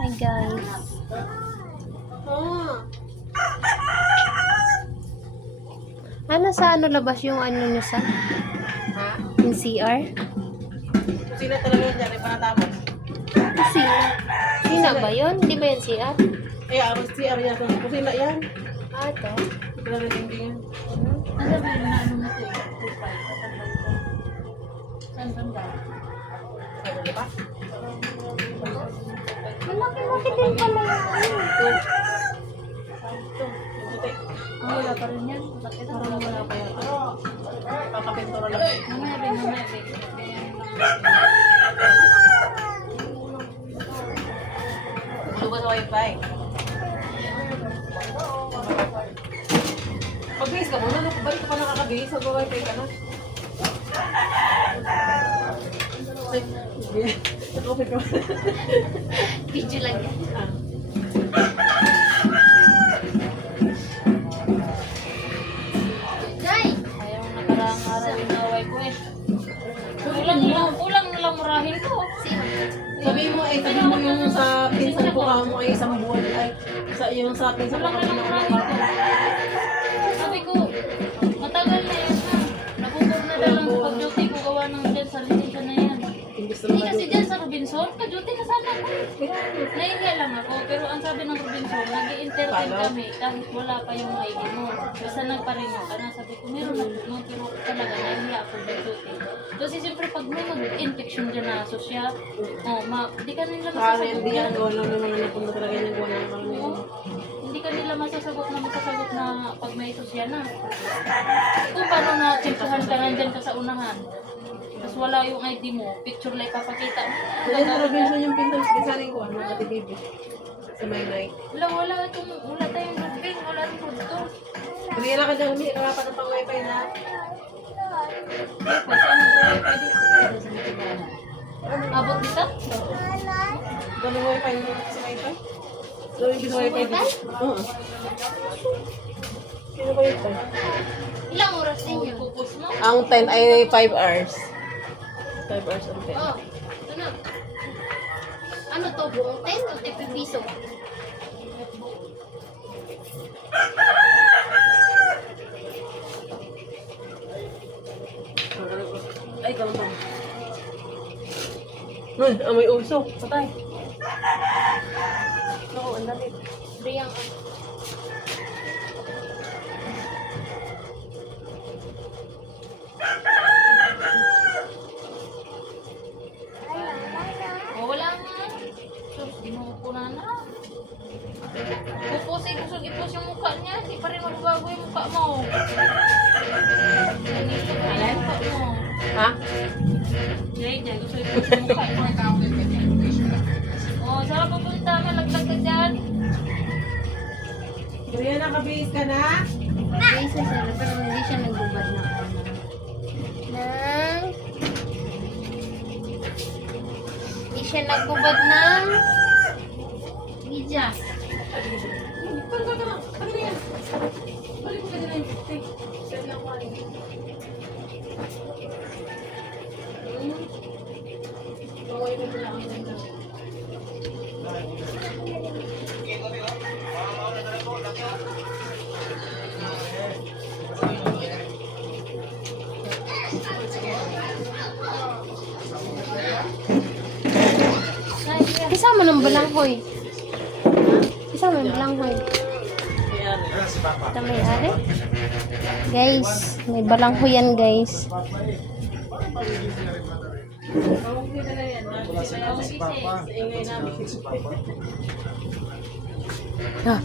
Hi guys. Oh. Ano sa ano labas yung ano nyo sa? Ha? Yung CR? Kusina talaga yan dyan. Ipanatapos. Kasi, sina ba yun? Hindi ba yun CR? Eh, aros si Arya. Kusina yan. Ah, ito. Ito na rin din yan. Ano ba yung ano mo ito? Saan banda? Ay, wala pa? Malaki-laki din pala yun. Ito. Ah, wala pa rin yan. Bakit ito? Parang wala pa yan. Kakapintura lang. Mamaya rin, mamaya rin. Ano ba sa wifi? Pag-base ka muna, balik ka pa nakakabase. Mag-wifi ka na. Ay, open ka. Video lang yan. Day! Ayaw na parang araw yung naway ko eh. Kulang na lang murahin ko. Sabi mo yung sa pinsan ko ka mo ay isang buwan ay yung sa pinsan ko Kulang ka na lang mo murahin ko. Sabi ko, matagal na yan ha. Nabubog na lang sa pag-duty ko gawa ng dyan sa lisensya na yan. Hindi kasi dyan sa Robinson, pa-duty na sana ako. Nahihiya lang ako, pero ang sabi ng Robinson, nag-i-entertain kami kahit wala pa yung ID mo. Basta nagparenew ka na, sabi ko, meron na po, pero talaga nahihiya ako mag-duty. Kasi siyempre pag may mag-infection dyan na asosya, di ka nila Sana masasagot hindi yan yan. gawa lang yung mga napunta talaga yung gawa ng mga Oo. Hindi ka nila masasagot na pag may asosya na. Kung paano na tsimpuhan ka nandyan ka sa unahan. Tapos wala yung ID mo, picture lang ipapakita mo. Kaya sa Robinson yung pinsan pinsanin ko, ano, Ate Bibi. Sa may night. Wala tayong lubing, wala rin produkto. Hindi na ka dyan, hindi ka pa ng pang wifi na. Kaya saan ang pwede? Abot dito? Ganun wifi mo sa wifi? Ganun yung wifi dito? Oo. Sino ba ito? Ilang oras din yun? Pupus mo? Ang 10 ay 5 hours. 5 hours ang 10. Oh, ito na. Ano to? Buong 10 o 10 piso? Ay, ganun ba? Nun, amoy uso. Patay. Oo, ang dami. Riyang Wala nga. Sus, inuupunan na. Pupusin, kusog ipus yung mukha niya. Hindi pa rin magbago yung mukha mo. Ganito pa yung mukha mo. Ha? Jay, gusto ipus yung mukha mo. Oh, sarap pupunta. Malaglag ka dyan. Kuya, nakabihis ka na? Guys, sana pero hindi siya nagbubad na ako. Hindi siya nagbubad ng media. Tanggal ka na. Tanggal yan. Balik mo ka dyan. Take. Set lang ko. Amoy mo pala ang ganda. Isama ng balanghoy. Isama ng balanghoy. Ayan. Ito may ari. Guys, may balanghoy yan guys. Tawag nila na yan. Sa ingay namin. Ah,